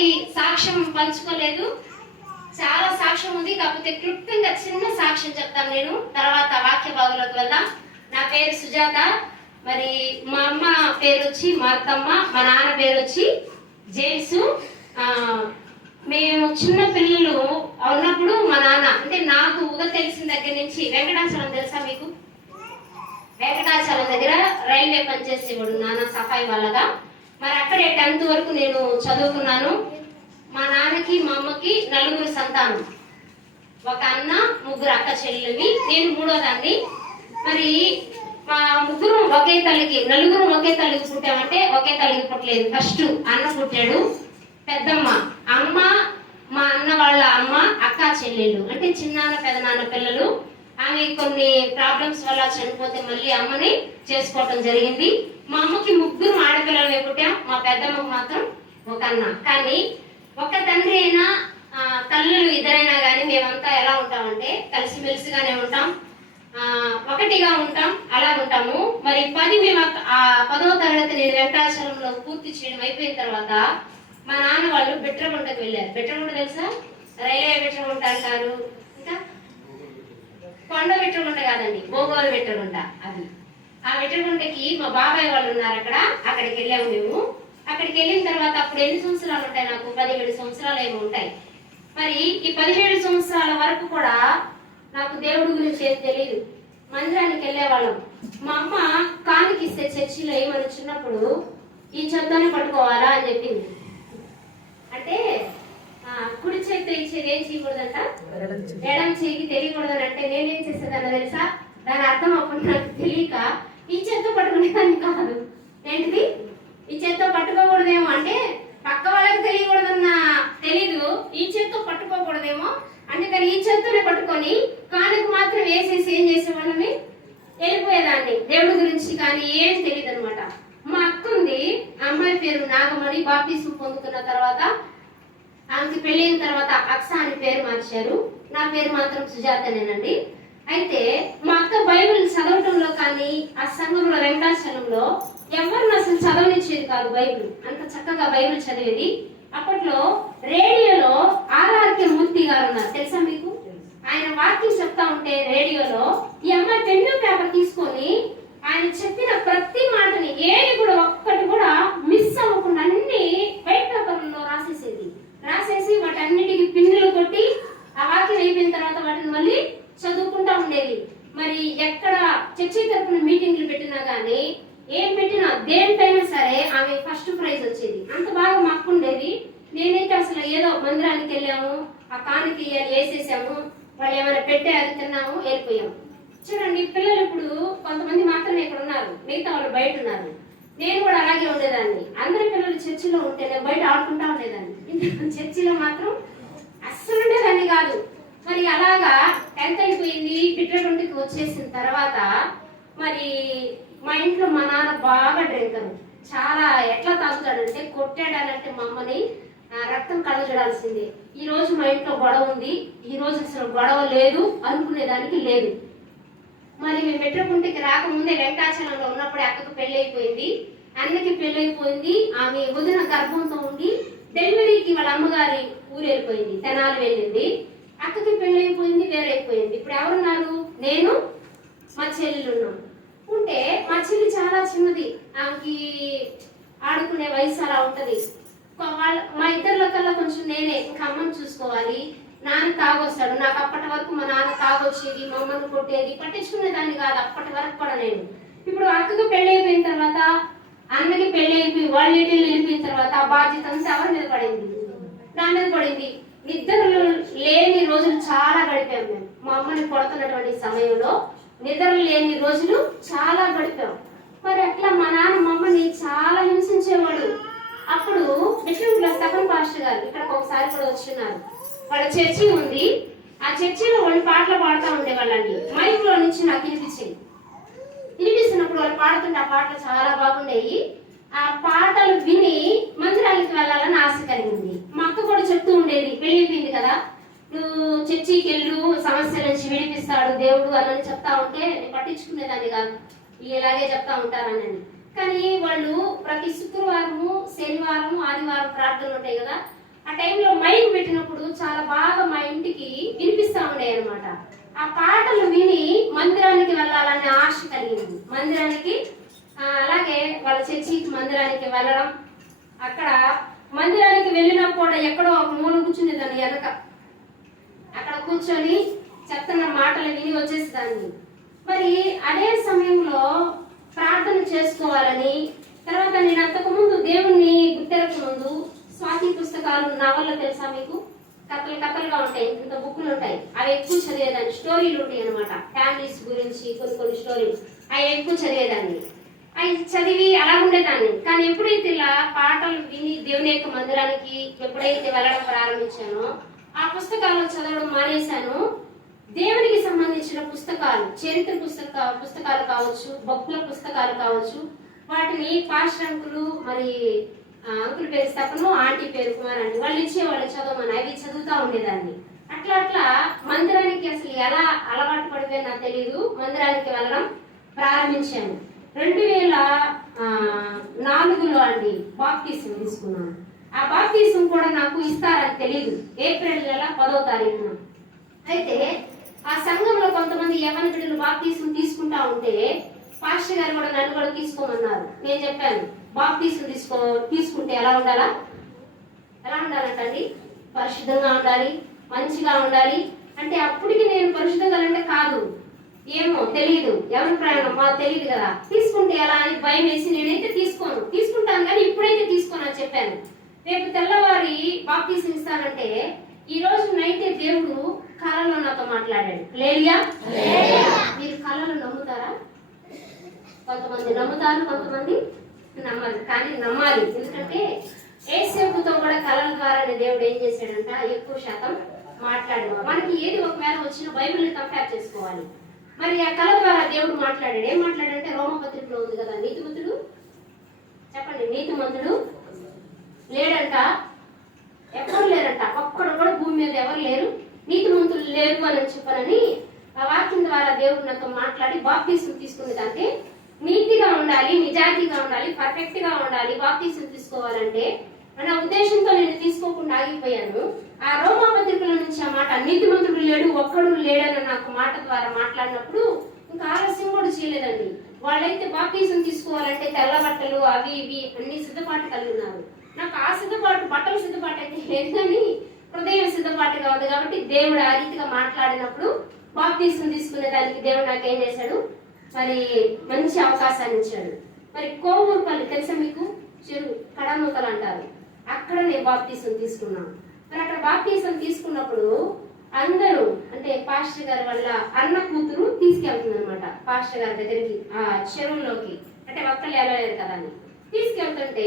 మరి సాక్ష్యం పంచుకోలేదు. చాలా సాక్ష్యం ఉంది. కాకపోతే క్లుప్తంగా చిన్న సాక్ష్యం చెప్తాను నేను. తర్వాత వాక్య భాగంలోకి వెళ్దాం. నా పేరు సుజాత. మరి మా అమ్మ పేరు వచ్చి మార్తమ్మ. మా నాన్న పేరు వచ్చి జేమ్స్. మేము చిన్న పిల్లలు ఉన్నప్పుడు మా నాన్న అంటే నాకు ఊగ తెలిసిన దగ్గర నుంచి వెంకటాచలం తెలుసా మీకు? వెంకటాచలం దగ్గర రైల్వే పనిచేసేవాడు నాన్న సఫాయి వాళ్ళగా. మరి అక్కడే టెన్త్ వరకు నేను చదువుకున్నాను. మా నాన్నకి మా అమ్మకి నలుగురు సంతానం. ఒక అన్న ముగ్గురు అక్క చెల్లెలివి నేను మూడోదాన్ని. మరి మా ముగ్గురు ఒకే తల్లికి నలుగురు ఒకే తల్లికి పుట్టామంటే ఒకే తల్లికి పుట్టలేదు. ఫస్ట్ అన్న పుట్టాడు పెద్దమ్మ. అమ్మ మా అన్న వాళ్ళ అమ్మ అక్క చెల్లెళ్ళు. అంటే చిన్నాన్న పెదనాన్న పిల్లలు. ఆమె కొన్ని ప్రాబ్లమ్స్ వల్ల చనిపోతే మళ్ళీ అమ్మని చేసుకోవటం జరిగింది. మా అమ్మకి ముగ్గురు ఆడపిల్లలు పుట్టాం. మా పెద్దమ్మకు మాత్రం ఒక అన్న. కానీ ఒక తండ్రి అయినా తల్లులు ఇద్దరైనా కానీ మేమంతా ఎలా ఉంటామంటే కలిసిమెలిసిగానే ఉంటాం. ఒకటిగా ఉంటాం అలా ఉంటాము. మరి పది మేము ఆ పదవ తరగతి నేను వెంకటాచలంలో పూర్తి చేయడం అయిపోయిన తర్వాత మా నాన్న వాళ్ళు బిట్రగుంటకు వెళ్ళారు. బిట్రగుంట తెలుసా? రైల్వే బిట్రగుంట అంటారు. కొండ వెట్టగుంట కాదండి భోగోలు వెట్టగుంట అది. ఆ వెట్టగుంటకి మా బాబాయ్ వాళ్ళు ఉన్నారు అక్కడ అక్కడికి వెళ్ళాము మేము. అక్కడికి వెళ్ళిన తర్వాత అప్పుడు ఎన్ని సంవత్సరాలు ఉంటాయి నాకు? పదిహేడు సంవత్సరాలు ఏమి ఉంటాయి. మరి ఈ పదిహేడు సంవత్సరాల వరకు కూడా నాకు దేవుడి గురించి ఏం తెలియదు మందిరానికి వెళ్ళేవాళ్ళం మా అమ్మ కానుకి ఇస్తే చర్చిలో ఏమని చిన్నప్పుడు ఈ చెత్తనే పట్టుకోవాలా అని చెప్పింది. అంటే కుడి చేతితో ఇచ్చేది ఏం చేయకూడదంట. ఎడం చేయికి తెలియకూడదని అంటే నేనేం చేసేదాన్ని తెలుసా? దాని అర్థం అప్పుడు నాకు తెలియక ఈ చేత్తో పట్టుకునేదాన్ని కాదు. ఏంటిది? ఈ చేత్తో పట్టుకోకూడదేమో అంటే పక్క వాళ్ళకి తెలియకూడదన్న తెలీదు. ఈ చేత్తో పట్టుకోకూడదేమో అందుకని ఈ చేత్తోనే పట్టుకొని కానుక మాత్రం వేసేసి ఏం చేసేవాళ్ళని? వెళ్ళిపోయేదాన్ని. దేవుడి గురించి కానీ ఏం తెలియదు అనమాట మా అక్క ఉంది అమ్మాయి పేరు నాగమణి బాప్తీసం పొందుకున్న తర్వాత ఆమెకి పెళ్ళైన తర్వాత అక్స అని పేరు మార్చారు. నా పేరు మాత్రం సుజాతనేనండి. అయితే మా అక్క బైబిల్ చదవటంలో కానీ ఆ సంఘంలో వెంకటాచలంలో ఎవరిని అసలు చదవనిచ్చేది కాదు బైబిల్. అంత చక్కగా బైబిల్ చదివేది. అప్పట్లో రేడియోలో ఆర్ఆర్కే మూర్తి గారు ఉన్నారు. తెలుసా మీకు? ఆయన వాక్యం చెప్తా ఉంటే రేడియోలో ఈ అమ్మాయి పెన్ను పేపర్ తీసుకొని ఆయన చెప్పిన ప్రతి మాటని ఏది కూడా ఒక్కటి కూడా మిస్ అవ్వకుండా అన్ని వైట్ పేపర్లో రాసేసేది రాసేసి వాటన్నిటికి పిన్నులు కొట్టి ఆ వాక్యం అయిపోయిన తర్వాత వాటిని మళ్ళీ చదువుకుంటా ఉండేది మరి ఎక్కడ చర్చి తరపున మీటింగ్లు పెట్టినా గానీ ఏం పెట్టినా దేనిపైనా సరే ఆమె ఫస్ట్ ప్రైజ్ వచ్చేది అంత బాగా మాకు ఉండేది నేనైతే అసలు ఏదో మందిరానికి వెళ్ళాము ఆ కానుకి అది వేసేసాము వాళ్ళు ఏమైనా పెట్టే అది తిన్నాము వెళ్ళిపోయాము చూడండి పిల్లలు ఇప్పుడు కొంతమంది మాత్రమే ఇక్కడ ఉన్నారు మిగతా వాళ్ళు బయట ఉన్నారు నేను కూడా అలాగే ఉండేదాన్ని అందరి పిల్లలు చర్చిలో ఉంటే నేను బయట ఆడుకుంటా ఉండేదాన్ని. చర్చిలో మాత్రం అస్సలు ఉండేదాన్ని కాదు. మరి అలాగా టెన్త్ అయిపోయింది బిడ్డగుంటికి వచ్చేసిన తర్వాత మరి మా ఇంట్లో మా నాన్న బాగా డ్రింకర్. చాలా ఎట్లా తాగుతాడంటే కొట్టాడనంటే మమ్మల్ని రక్తం కళ్ళజడాల్సిందే ఈ రోజు మా ఇంట్లో గొడవ ఉంది. ఈ రోజు అసలు గొడవ లేదు. అనుకునేదానికి లేదు. మరి మేము మెట్రకుంటికి రాకముందే వెంకటాచలంలో ఉన్నప్పుడే అక్కకు పెళ్ళి అయిపోయింది అన్నకి పెళ్ళైపోయింది. ఆమె వదిన గర్భంతో ఉండి డెలివరీకి వాళ్ళ అమ్మగారి ఊరు వెళ్ళిపోయింది తెనాలి వెళ్ళింది. అక్కకి పెళ్ళైపోయింది అయిపోయింది వేరైపోయింది. ఇప్పుడు ఎవరున్నారు? నేను మా చెల్లెలు ఉన్నాం ఉంటే మా చెల్లి చాలా చిన్నది. ఆమెకి ఆడుకునే వయసు అలా ఉంటుంది. వాళ్ళ మా ఇద్దరిలో కల్లా కొంచెం నేనే ఇంకా అమ్మని చూసుకోవాలి. నాన్న తాగొస్తాడు. నాకు అప్పటి వరకు మా నాన్న తాగొచ్చేది మా అమ్మని కొట్టేది పట్టించుకునేదాన్ని కాదు. అప్పటి వరకు కూడా నేను. ఇప్పుడు అక్కకు పెళ్ళైపోయిన తర్వాత అన్నకి పెళ్ళి అయిపోయి వాళ్ళ ఇంటికి వెళ్ళిపోయిన తర్వాత ఆ బాధ్యత అంతా ఎవరి మీద పడింది? నా మీద పడింది. నిద్రలు లేని రోజులు చాలా గడిపాం మేము. మా అమ్మని కొడుతున్నటువంటి సమయంలో నిద్ర లేని రోజులు చాలా గడిపాం. మరి అట్లా మా నాన్న మమ్మల్ని చాలా హింసించేవాడు. అప్పుడు విష్ణుగుల స్తపన్ పాస్టర్ గారు ఇక్కడ ఒకసారి కూడా వచ్చిన్నారు వాళ్ళ చర్చి ఉంది. ఆ చర్చిలో వాళ్ళు పాటలు పాడుతూ ఉండేవాళ్ళండి. మైక్లో నుంచి నాకు వినిపించింది. వినిపిస్తున్నప్పుడు వాళ్ళు పాడుతుంటే ఆ పాటలు చాలా బాగుండేవి ఆ పాటలు విని మందిరానికి వెళ్ళాలని ఆశ కలిగింది. మా అక్క కూడా చెప్తూ ఉండేది వెళ్ళిపోయింది కదా నువ్వు చర్చికి వెళ్ళు సమస్యల నుంచి విడిపిస్తాడు దేవుడు అని చెప్తా ఉంటే నేను పట్టించుకునేదాన్ని కాదు ఇలాగే చెప్తా ఉంటారనని కానీ వాళ్ళు ప్రతి శుక్రవారము శనివారం ఆదివారం ప్రార్థనలు ఉంటాయి కదా ఆ టైంలో మైండ్ పెట్టినప్పుడు చాలా బాగా మా ఇంటికి వినిపిస్తా ఉండేవి అనమాట ఆ పాటలు విని మందిరానికి వెళ్ళాలనే ఆశ కలిగింది. మందిరానికి అలాగే వాళ్ళ చర్చికి మందిరానికి వెళ్ళడం. అక్కడ మందిరానికి వెళ్ళినా కూడా ఎక్కడో ఒక మూల కూర్చునేదాన్ని వెనక. అక్కడ కూర్చొని చెప్తున్న మాటలు విని వచ్చేసేదాన్ని. మరి అదే సమయంలో ప్రార్థన చేసుకోవాలని తర్వాత నేను అంతకుముందు దేవుణ్ణి గుర్తెరక ముందు స్వాతి పుస్తకాలు నవల్లో తెలుసా మీకు? కథలు కథలుగా ఉంటాయి ఇంత బుక్లు ఉంటాయి. అవి ఎక్కువ చదివేదాన్ని. స్టోరీలు ఉంటాయి అనమాట ఫ్యామిలీస్ గురించి కొన్ని కొన్ని స్టోరీలు. అవి ఎక్కువ చదివేదాన్ని. అవి చదివి అలా ఉండేదాన్ని. కానీ ఎప్పుడైతే ఇలా పాటలు విని దేవుని యొక్క మందిరానికి ఎప్పుడైతే వెళ్ళడం ప్రారంభించానో ఆ పుస్తకాలు చదవడం మానేశాను. దేవునికి సంబంధించిన పుస్తకాలు చరిత్ర పుస్తక పుస్తకాలు కావచ్చు భక్తుల పుస్తకాలు కావచ్చు వాటిని పాస్టర్ మరి అంకుల్ పేరు స్తపను ఆంటీ పేరు కుమార్ అని వాళ్ళు ఇచ్చేవాళ్ళు చదవమని అవి చదువుతా ఉండేదాన్ని. అట్లా అట్లా మందిరానికి అసలు ఎలా అలవాటు పడిపోయి నాకు తెలియదు మందిరానికి వెళ్ళడం ప్రారంభించాను రెండు వేల నాలుగులో అండి బాప్తీసం తీసుకున్నాను. ఆ బాప్తీసం కూడా నాకు ఇస్తారని తెలియదు ఏప్రిల్ నెల పదో తారీఖున. అయితే ఆ సంఘంలో కొంతమంది యవన బిడ్డలు బాప్తీసం తీసుకుంటా ఉంటే పాస్టర్ గారు కూడా నన్ను కూడా తీసుకోమన్నారు. నేను చెప్పాను బాప్తీసం తీసుకో తీసుకుంటే ఎలా ఉండాలా? ఎలా ఉండాలంటండి? పరిశుద్ధంగా ఉండాలి మంచిగా ఉండాలి. అంటే అప్పటికి నేను పరిశుద్ధంగా అంటే కాదు. ఏమో తెలియదు ఎవరి ప్రయాణం మాకు తెలియదు కదా. తీసుకుంటే ఎలా అని భయం వేసి నేనైతే తీసుకోను. తీసుకుంటాను కానీ ఇప్పుడైతే తీసుకోను అని చెప్పాను. రేపు తెల్లవారి బాప్తీసం ఇస్తానంటే ఈ రోజు నైతే దేవుడు కళలో నాతో మాట్లాడాడు. లేలియా మీరు కళలు నమ్ముతారా? కొంతమంది నమ్ముతారు కొంతమంది నమ్మాలి. కానీ నమ్మాలి. ఎందుకంటే ఏసేపుతో కూడా కళల ద్వారానే దేవుడు ఏం చేశాడంట? ఎక్కువ శాతం మాట్లాడేవాడు. మనకి ఏది ఒకవేళ వచ్చిన బైబిల్ని కంపేర్ చేసుకోవాలి. మరి ఆ కళ ద్వారా దేవుడు మాట్లాడాడు. ఏం మాట్లాడంటే రోమపత్రికలో ఉంది కదా నీతిమంతుడు? చెప్పండి నీతిమంతుడు లేడంట. ఎప్పుడు లేరంట. ఒక్కడు కూడా భూమి మీద ఎవరు లేరు. నీతిమంతులు లేరు అని చెప్పనని ఆ వాక్యం ద్వారా దేవుడు నాతో మాట్లాడి బాప్తీసులు తీసుకునేదంటే నీతిగా ఉండాలి నిజాయితీగా ఉండాలి పర్ఫెక్ట్గా ఉండాలి బాప్తీసులు తీసుకోవాలంటే అన్న ఉద్దేశంతో నేను తీసుకోకుండా ఆగిపోయాను. ఆ రోమా పత్రికల నుంచి ఆ మాట నీతిమంతుడు లేడు ఒక్కడు లేడని నాకు మాట ద్వారా మాట్లాడినప్పుడు ఇంకా ఆలస్యం కూడా చేయలేదండి. వాళ్ళైతే బాప్తీసం తీసుకోవాలంటే తెల్ల బట్టలు అవి ఇవి అన్ని సిద్ధపాటు కలిగి ఉన్నారు. నాకు ఆ సిద్ధపాటు బట్టల సిద్ధపాటు అయితే లేదు కానీ హృదయం సిద్ధపాటు ఉంది కాబట్టి దేవుడు ఆ రీతిగా మాట్లాడినప్పుడు బాప్తీసం తీసుకునే దానికి దేవుడు నాకు ఏం చేశాడు? మరి మంచి అవకాశాన్ని ఇచ్చాడు. మరి కోవూరుపల్లి తెలుసా మీకు? చెరువు కడమూతలు అంటారు. అక్కడ నేను బాప్తీసం తీసుకున్నాను. మరి అక్కడ బాప్తీసం తీసుకున్నప్పుడు అందరూ అంటే పాస్టర్ గారి వల్ల అన్న కూతురు తీసుకెళ్తుంది అనమాట పాస్టర్ గారి దగ్గరికి ఆ చెరువులోకి. అంటే ఒక్కళ్ళు వెళ్ళలేదు కదా అని. తీసుకెళ్తుంటే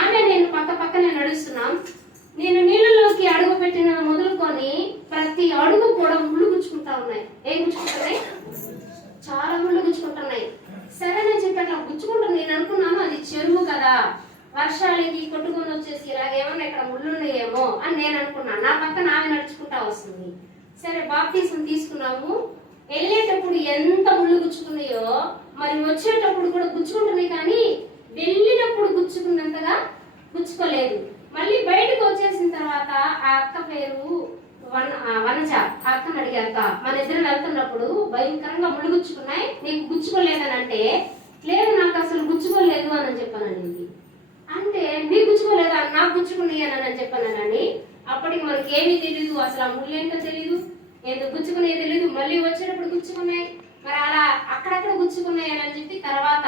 ఆమె నేను పక్క పక్కనే నడుస్తున్నాం. నేను నీళ్ళలోకి అడుగు పెట్టిన మొదలుకొని ప్రతి అడుగు కూడా ముళ్ళు గుచ్చుకుంటా ఉన్నాయి. ఏం గుచ్చుకుంటున్నాయి చాలా ముళ్ళు గుచ్చుకుంటున్నాయి. సరే నేను చెప్పి అట్లా గుచ్చుకుంటుంది నేను అనుకున్నాను అది చెరువు కదా. వర్షాలకి కొట్టుకొని వచ్చేసి ఇలాగేమన్నా ఇక్కడ ముళ్ళు ఉన్నాయేమో అని నేను అనుకున్నాను. నా పక్కన ఆమె నడుచుకుంటా వస్తుంది. సరే బాప్తీసం తీసుకున్నాము. వెళ్ళేటప్పుడు ఎంత ముళ్ళు గుచ్చుకున్నాయో మరి వచ్చేటప్పుడు కూడా గుచ్చుకుంటున్నాయి కానీ వెళ్ళినప్పుడు గుచ్చుకున్నంతగా గుచ్చుకోలేదు. మళ్ళీ బయటకు వచ్చేసిన తర్వాత ఆ అక్క పేరు వన ఆ వనజ అక్కని అడిగాక మన ఇద్దరు వెళ్తున్నప్పుడు భయంకరంగా ముళ్ళు గుచ్చుకున్నాయి నీకు గుచ్చుకోలేదని అంటే లేదు నాకు అసలు గుచ్చుకోలేదు అని చెప్పానండి అంటే నీకు గుచ్చుకోలేదా? నాకు గుచ్చుకున్నాయి అని అని చెప్పానని అప్పటికి మనకి ఏమీ తెలియదు అసలు ఆ ముళ్ళేంటో తెలియదు ఎందుకు గుచ్చుకునేది తెలియదు మళ్ళీ వచ్చేటప్పుడు గుచ్చుకున్నాయి. మరి అలా అక్కడక్కడ గుచ్చుకున్నాయి అని చెప్పి తర్వాత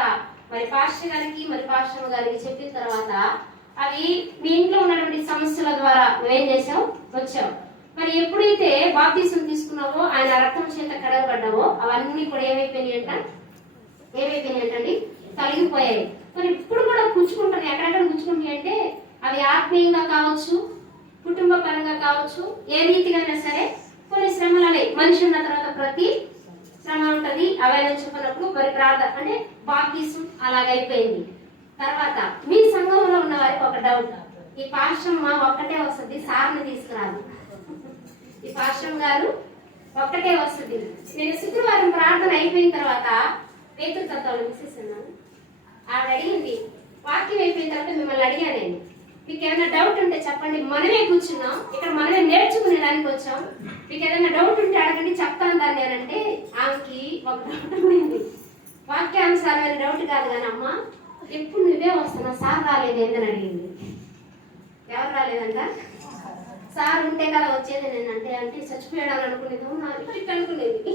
మరి పాస్టర్ గారికి మరి పాస్టర్ గారికి చెప్పిన తర్వాత అవి మీ ఇంట్లో ఉన్నటువంటి సమస్యల ద్వారా నువ్వేం చేసావు వచ్చావు. మరి ఎప్పుడైతే బాప్తీసం తీసుకున్నావో ఆయన రక్తం చేత కడగబడ్డామో అవన్నీ కూడా ఏమైపోయినాయి అంట? ఏమైపోయినాయి అంటండి? తొలగిపోయాయి. మరి ఇప్పుడు కూడా గుచ్చుకుంటున్నాయి ఎక్కడెక్కడ గుచ్చుకుంటాయి అంటే అవి ఆత్మీయంగా కావచ్చు కుటుంబ పరంగా కావచ్చు ఏ రీతిగా సరే కొన్ని శ్రమలు అనేవి మనిషి ఉన్న తర్వాత ప్రతి శ్రమ ఉంటది. అవన్నీ చెప్పినప్పుడు మరి ప్రార్థన అంటే బాప్తీసం అలాగైపోయింది. తర్వాత మీ సంఘంలో ఉన్న వారికి ఒక డౌట్ ఈ పాశ్రమ ఒక్కటే వస్తుంది సార్ని తీసుకురాదు. ఈ పాశ్రం గారు ఒక్కటే వస్తుంది. నేను శుక్రవారం ప్రార్థన అయిపోయిన తర్వాత పేతురు తత్వాలు ఆవిడ అడిగింది వాక్యం అయిపోయిన తర్వాత మిమ్మల్ని అడిగాను నేను. మీకు ఏదైనా డౌట్ ఉంటే చెప్పండి మనమే కూర్చున్నాం ఇక్కడ మనమే నేర్చుకునేదానికి వచ్చాం. మీకు ఏదైనా డౌట్ ఉంటే అడగండి చెప్తాను దాన్ని అని అంటే ఆమెకి ఒక డౌట్ ఉండింది వాక్యానుసారమైన డౌట్ కాదు కానీ అమ్మ ఎప్పుడు నువ్వే వస్తున్నావు సార్ రాలేదు ఏందని అడిగింది. ఎవరు రాలేదంట? సార్ ఉంటే కదా వచ్చేది నేను అంటే అంటే చచ్చిపోయాడు అనుకునేది నా ఇప్పటికి అనుకునేది.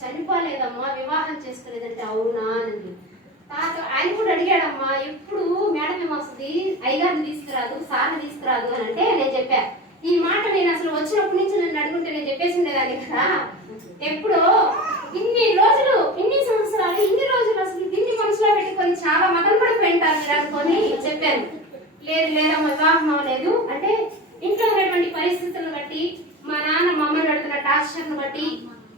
చనిపోలేదమ్మా వివాహం చేసుకోలేదంటే అవునా అని తాత ఆయన కూడా అడిగాడమ్మా ఎప్పుడు మేడం ఏమొస్తుంది? అయ్యగారిని తీసుకురాదు సార్ని తీసుకురాదు అని అంటే నేను చెప్పా. ఈ మాట నేను అసలు వచ్చినప్పటి నుంచి నన్ను అడుగుంటే నేను చెప్పేసి ఉండేదాన్ని కదా. ఎప్పుడో ఇన్ని రోజులు ఇన్ని సంవత్సరాలు ఇన్ని రోజులు అసలు ఇన్ని మనసులో పెట్టుకొని చాలా మతం పడిపోయింటారు మీరు అనుకొని చెప్పాను. లేదు లేదమ్మా వివాహం అవ్వలేదు. అంటే ఇంట్లో ఉన్నటువంటి పరిస్థితులను బట్టి మా నాన్న మమ్మల్ని అడుగుతున్న నడుతున్న టార్చర్ను బట్టి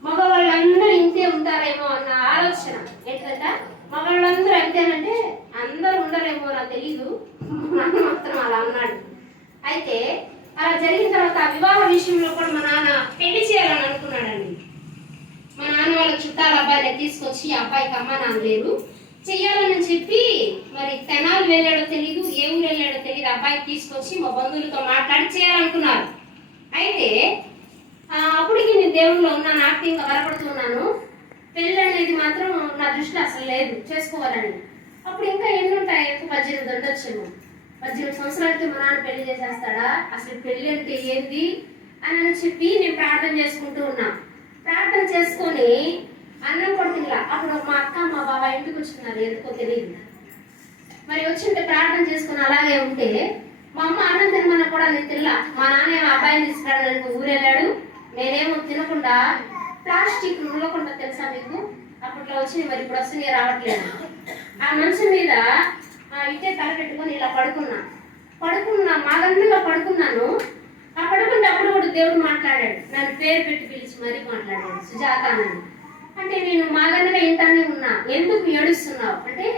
మగవాళ్ళందరూ ఇంతే ఉంటారేమో అన్న ఆలోచన. ఎట్లంటే మగవాళ్ళందరూ అంతేనంటే అందరూ ఉండరేమో నాకు తెలీదు. నాన్న మాత్రం అలా అన్నాడు అయితే అలా జరిగిన తర్వాత ఆ వివాహ విషయంలో కూడా మా నాన్న పెళ్ళి చేయాలని అనుకున్నాడండి. మా నాన్న వాళ్ళ చుట్టాల అబ్బాయిని తీసుకొచ్చి ఆ అబ్బాయికి అమ్మ నాన్న లేరు. చెయ్యాలని చెప్పి మరి తెనాలు వెళ్ళాడో తెలియదు ఏ ఊరు వెళ్ళాడో తెలియదు అబ్బాయికి తీసుకొచ్చి మా బంధువులతో మాట్లాడి చేయాలనుకున్నారు. అయితే అప్పటికి నేను దేవుళ్ళు ఉన్నాను యాక్టింగ్ బలపడుతున్నాను. పెళ్ళి అనేది మాత్రం నా దృష్టిలో అసలు లేదు చేసుకోవాలని. అప్పుడు ఇంకా ఎన్ని ఉంటాయి పద్దెనిమిది ఉండొచ్చేమో. పద్దెనిమిది సంవత్సరాలకి మా నాన్న పెళ్ళి చేసేస్తాడా? అసలు పెళ్ళి అంటే ఏంది? అని అని చెప్పి నేను ప్రార్థన చేసుకుంటూ ఉన్నా. ప్రార్థన చేసుకొని అన్నం కొడుతుందిలా అప్పుడు మా అక్క మా బాబా ఇంటికి వచ్చినారు ఎందుకో తెలియదు మరి వచ్చింటే ప్రార్థన చేసుకుని అలాగే ఉంటే మా అమ్మ అన్నం తినమన్నా కూడా నేను తినలా. మా నాన్న ఏమో అబ్బాయిని తీసుకురావడానికి ఊరెళ్ళాడు నేనేమో తినకుండా ప్లాస్టిక్ ఉండకుండా తెలుసా మీకు? అప్పట్లో వచ్చి మరి ఇప్పుడు వస్తున్నాయి రావట్లేదు. ఆ మనిషి మీద ఆ ఇట్టే తల పెట్టుకొని ఇలా పడుకున్నా. పడుకున్నా మాగన్నుగా పడుకున్నాను. ఆ పడుకుంటే అప్పుడు కూడా దేవుడు మాట్లాడాడు. నన్ను పేరు పెట్టి పిలిచి మరీ మాట్లాడాడు. సుజాత నన్ను అంటే నేను మాగన్నుగా ఇంటానే ఉన్నా ఎందుకు ఏడుస్తున్నావు? అంటే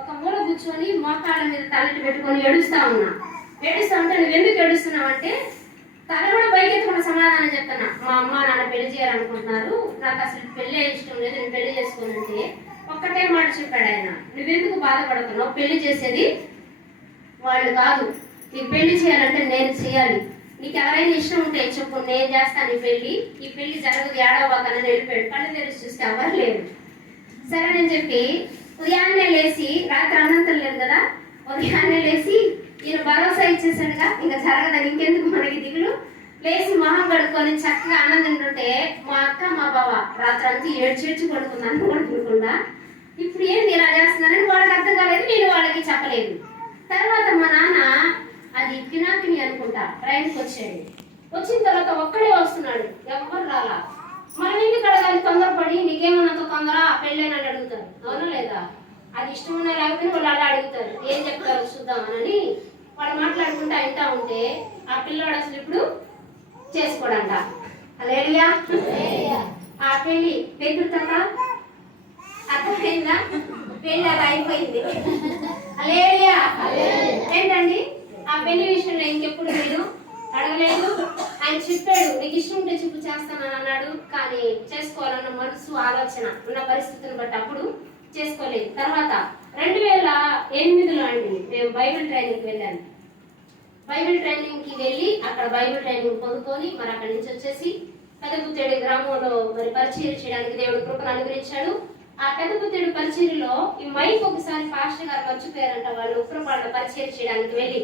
ఒక మూల కూర్చొని మోకాళ్ళ మీద తలెట్టి పెట్టుకొని ఏడుస్తా ఉన్నా. ఏడుస్తా ఉంటే నువ్వు ఎందుకు ఏడుస్తున్నావు అంటే తల కూడా పైకెత్తుకున్న సమాధానం చెప్తున్నా. మా అమ్మ నాన్న పెళ్ళి చేయాలనుకుంటున్నారు. నాకు అసలు పెళ్ళే ఇష్టం లేదు నేను పెళ్ళి చేసుకోనంటే ఒక్కటే మాట చెప్పాడు ఆయన. నువ్వెందుకు బాధపడుతున్నావు? పెళ్ళి చేసేది వాళ్ళు కాదు. నీకు పెళ్ళి చేయాలంటే నేను చేయాలి. నీకు ఎవరైనా ఇష్టం ఉంటే చెప్పు నేను చేస్తాను ఈ పెళ్ళి ఈ పెళ్ళి జరగదు ఏడవకని వెళ్ళిపోయాడు పళ్ళు. తెరిచి చూస్తే ఎవరు లేరు. నేను చెప్పి ఉదయాన్నే లేచి రాత్రి అనంతం లేదు కదా? ఉదయాన్నే లేచి ఈయన భరోసా ఇచ్చేసాడుగా ఇంకా జరగదని ఇంకెందుకు మనకి దిగులు? లేచి మొహం కడుక్కొని చక్కగా ఆనందం తింటుంటే మా అక్క మా బావ రాత్రి అంతా ఏడ్చేడ్చి పడుకున్నాను కూడా తినకుండా ఇప్పుడు ఏంటి ఇలా చేస్తున్నారని వాళ్ళకి అర్థం కాలేదు నేను వాళ్ళకి చెప్పలేదు. తర్వాత మా నాన్న అది ఇప్పినా అనుకుంటా ట్రైన్కి వచ్చాడు వచ్చిన తర్వాత ఒక్కడే వస్తున్నాడు. ఎవరు రాలా? మనం ఎందుకు అడగాలి? తొందరపడి నీకేమన్నంత తొందర పెళ్ళైనని అడుగుతారు. అవునా లేదా? అది ఇష్టం ఉన్నా లేకపోతే వాళ్ళు అలా అడుగుతారు. ఏం చెప్తారు చూద్దామని వాళ్ళు మాట్లాడుకుంటా వింటా ఉంటే ఆ పిల్లోడు అసలు ఇప్పుడు చేసుకోడంట. అలేరియా? ఆ పెళ్ళి పెరుగుతుందా అర్థమైందా? పెళ్ళి అలా అయిపోయింది. అలేరియా? ఏంటండి? ఆ పెళ్ళి విషయంలో ఇంకెప్పుడు మీరు అడగలేదు? ఆయన చెప్పాడు నీకు ఇష్టం ఉంటే చెప్పు చేస్తానని అన్నాడు. కానీ చేసుకోవాలన్న మనసు ఆలోచన ఉన్న పరిస్థితిని బట్టి అప్పుడు చేసుకోలేదు. తర్వాత రెండు వేల ఎనిమిదిలో అండి మేము బైబిల్ ట్రైనింగ్కి వెళ్ళాను. బైబిల్ ట్రైనింగ్కి వెళ్ళి అక్కడ బైబిల్ ట్రైనింగ్ పొందుకొని మరి అక్కడి నుంచి వచ్చేసి పెద్దపుత్తేడు గ్రామంలో మరి పరిచయం చేయడానికి దేవుడు కృపను అనుగ్రహించాడు. ఆ పెద్దపుత్తేడు పరిచర్యలో ఈ మైక్ ఒకసారి పాస్టర్ గారు మర్చిపోయారంట వాళ్ళు ఉప్రపాళ్ళ పరిచయం చేయడానికి వెళ్ళి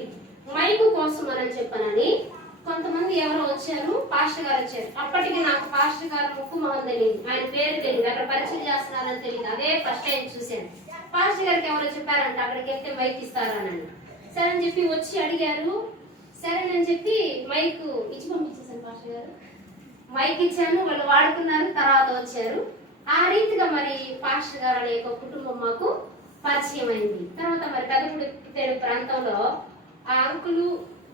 మైకు కోసం అని చెప్పనని కొంతమంది ఎవరో వచ్చారు పాస్టర్ గారు వచ్చారు. అప్పటికి నాకు పాస్టర్ గారు ముక్కు మొహం తెలియదు. ఆయన పేరు తెలియదు. అక్కడ పరిచయం చేస్తున్నారని తెలియదు. అదే ఫస్ట్ టైం చూశాను. పాస్టర్ గారికి ఎవరో చెప్పారంట అక్కడికి వెళ్తే మైక్ ఇస్తారని సరే అని చెప్పి వచ్చి అడిగారు. సరేనని చెప్పి మైక్ ఇచ్చి పంపించేశాను పాస్టర్ గారు. మైక్ ఇచ్చాను. వాళ్ళు వాడుకున్నారు. తర్వాత వచ్చారు. ఆ రీతిగా మరి పాస్టర్ గారు అనే ఒక కుటుంబం మాకు పరిచయం అయింది. తర్వాత మరి పెద్దపుడు ప్రాంతంలో ఆ అంకులు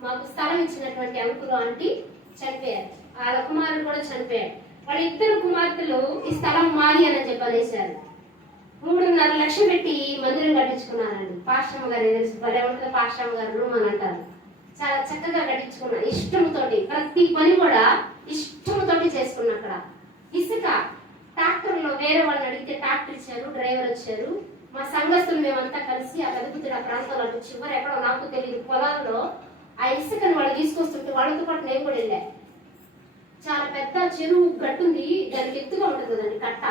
మాకు స్థలం ఇచ్చినటువంటి అంకులు ఆంటీ చనిపోయారు. వాళ్ళ కుమారుడు కూడా చనిపోయాడు. వాళ్ళ ఇద్దరు కుమార్తెలు ఈ స్థలం మారి అని చెప్పనేశారు. మూడున్నర లక్షలు పెట్టి మందిరం కట్టించుకున్నారండి. పాశ్రమ గారు తెలుసు భలే ఉంటుంది పాశ్రమ గారు రూమ్ అని అంటారు. చాలా చక్కగా కట్టించుకున్నా ఇష్టంతోటి ప్రతి పని కూడా ఇష్టంతోటి చేసుకున్నా అక్కడ. ఇసుక ట్రాక్టర్లో వేరే వాళ్ళని అడిగితే ట్రాక్టర్ ఇచ్చారు డ్రైవర్ వచ్చారు. మా సంఘస్థులు మేమంతా కలిసి ఆ పెద్దపుత్రుడు ప్రాంతాలలో చివరి ఎక్కడో నాకు తెలియదు పొలాల్లో ఆ ఇసుకని వాళ్ళు తీసుకొస్తుంటే వాళ్ళతో పాటు నేను కూడా వెళ్ళా. చాలా పెద్ద చెరువు గట్టుంది దాని దానికి ఎత్తుగా ఉంటుంది కదండి కట్ట.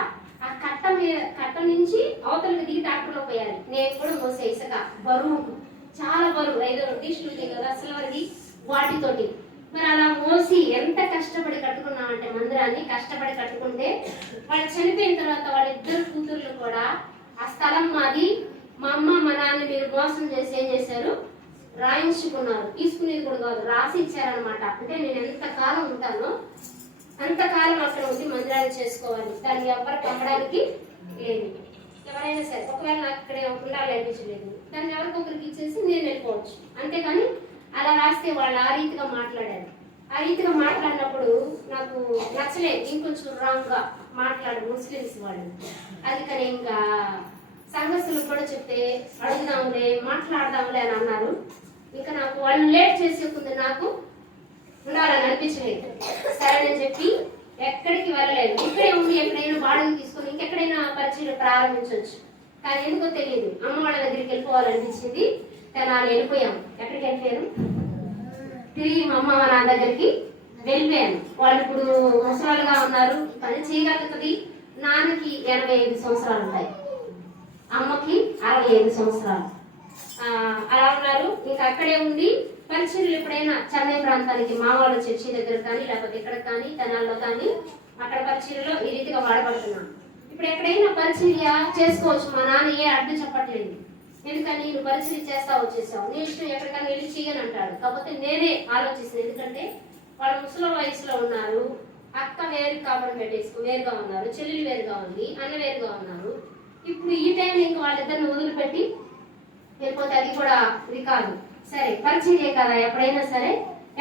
ఆ కట్ట మీద కట్ట నుంచి అవతలకి దిగి ట్రాక్టర్లో పోయాలి. నేను కూడా మోసే ఇసుక బరువు. చాలా బరువు ఐదు టీస్టులు ఉంటాయి కదా అసలు వారికి వాటితోటి. మరి అలా మోసి ఎంత కష్టపడి కట్టుకున్నామంటే మందిరాన్ని కష్టపడి కట్టుకుంటే వాళ్ళు చనిపోయిన తర్వాత వాళ్ళ ఇద్దరు కూతుర్లు కూడా ఆ స్థలం మాది. మా అమ్మ మా నాన్న మీరు మోసం చేసి ఏం చేశారు? రాయించుకున్నారు. తీసుకునేది కూడా కాదు. రాసి ఇచ్చారనమాట అంటే నేను ఎంత కాలం ఉంటానో అంతకాలం అక్కడ ఉండి మందిరాన్ని చేసుకోవాలి. దాన్ని ఎవరికి అమ్మడానికి లేదు. ఎవరైనా సరే ఒకవేళ నాకు ఇక్కడ ఉండాలి అనిపించలేదు. దాన్ని ఎవరికొకరికి ఇచ్చేసి నేను వెళ్ళిపోవచ్చు. అంతేకాని అలా రాస్తే వాళ్ళు ఆ రీతిగా మాట్లాడారు. ఆ రీతిగా మాట్లాడినప్పుడు నాకు నచ్చలేదు ఇంకొంచెం రాంగ్గా మాట్లాడు ముస్లిమ్స్ వాళ్ళు. అది కానీ ఇంకా సంఘస్థులకు కూడా చెప్తే అడుగుదాంలే మాట్లాడదాంలే అని అన్నారు. ఇంకా నాకు వాళ్ళు లేట్ చేసే ముందు నాకు ఉండాలని అనిపించలేదు. సరేనని చెప్పి ఎక్కడికి వెళ్ళలేదు. ఇక్కడే ఉండి ఎక్కడైనా బాడీ తీసుకొని ఇంకెక్కడైనా పరిచయం ప్రారంభించవచ్చు కానీ ఎందుకో తెలియదు. అమ్మ వాళ్ళ దగ్గరికి వెళ్ళిపోవాలనిపించింది. తెనాలి వెళ్ళిపోయాం. ఎక్కడికి వెళ్ళిపోయాను తిరిగి మా అమ్మ నాన్న దగ్గరికి వెళ్ళిపోయాను. వాళ్ళు ఇప్పుడు ముసలాలుగా ఉన్నారు. పని చేయగలుగుతుంది. నాన్నకి ఎనభై ఐదు సంవత్సరాలు ఉంటాయి. అమ్మకి అరవై ఐదు సంవత్సరాలు. అలా ఉన్నారు. ఇంకా అక్కడే ఉండి పరిచయలు ఎప్పుడైనా చెన్నై ప్రాంతానికి మావాళ్ళ చర్చి దగ్గర కానీ లేకపోతే ఇక్కడ కానీ తెనాల్లో కానీ అక్కడ పరిచయలో ఈ రీతిగా వాడబడుతున్నాను. ఇప్పుడు ఎక్కడైనా పరిచర్య చేసుకోవచ్చు. మా నాన్న ఏ అడ్డు చెప్పట్లేదు. ఎందుకని నేను పరిశీలి చేస్తా వచ్చేసావు? నీ ఇష్టం ఎక్కడికైనా వెళ్ళి చేయని అంటాడు. కాకపోతే నేనే ఆలోచిస్తాను ఎందుకంటే వాళ్ళు ముసలి వయసులో ఉన్నారు. అక్క వేరు కాబట్టి పెట్టేసుకు వేరుగా ఉన్నారు. చెల్లెలు వేరుగా ఉంది. అన్న వేరుగా ఉన్నారు. ఇప్పుడు ఈ టైంలో ఇంకా వాళ్ళిద్దరిని వదిలిపెట్టి లేకపోతే అది కూడా ఇది కాదు. సరే పరిచర్య కదా ఎప్పుడైనా సరే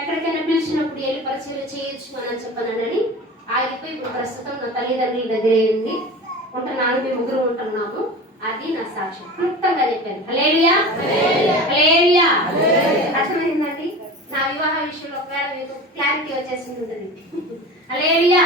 ఎక్కడికైనా పిలిచినప్పుడు వెళ్ళి పరిచయం చేయొచ్చు అని చెప్పానని ఆగిపోయి ఇప్పుడు ప్రస్తుతం నా తల్లిదండ్రుల దగ్గరే ఉంది. ఉంటున్నాను మేము ముగ్గురు ఉంటున్నాము అది నా సాక్ష్యం క్లుప్తంగా చెప్పాను. హలేరియా హలేరియా అర్థమైందండి? నా వివాహ విషయంలో ఒకవేళ మీకు క్లారిటీ వచ్చేసి ఉంటుంది. హలేరియా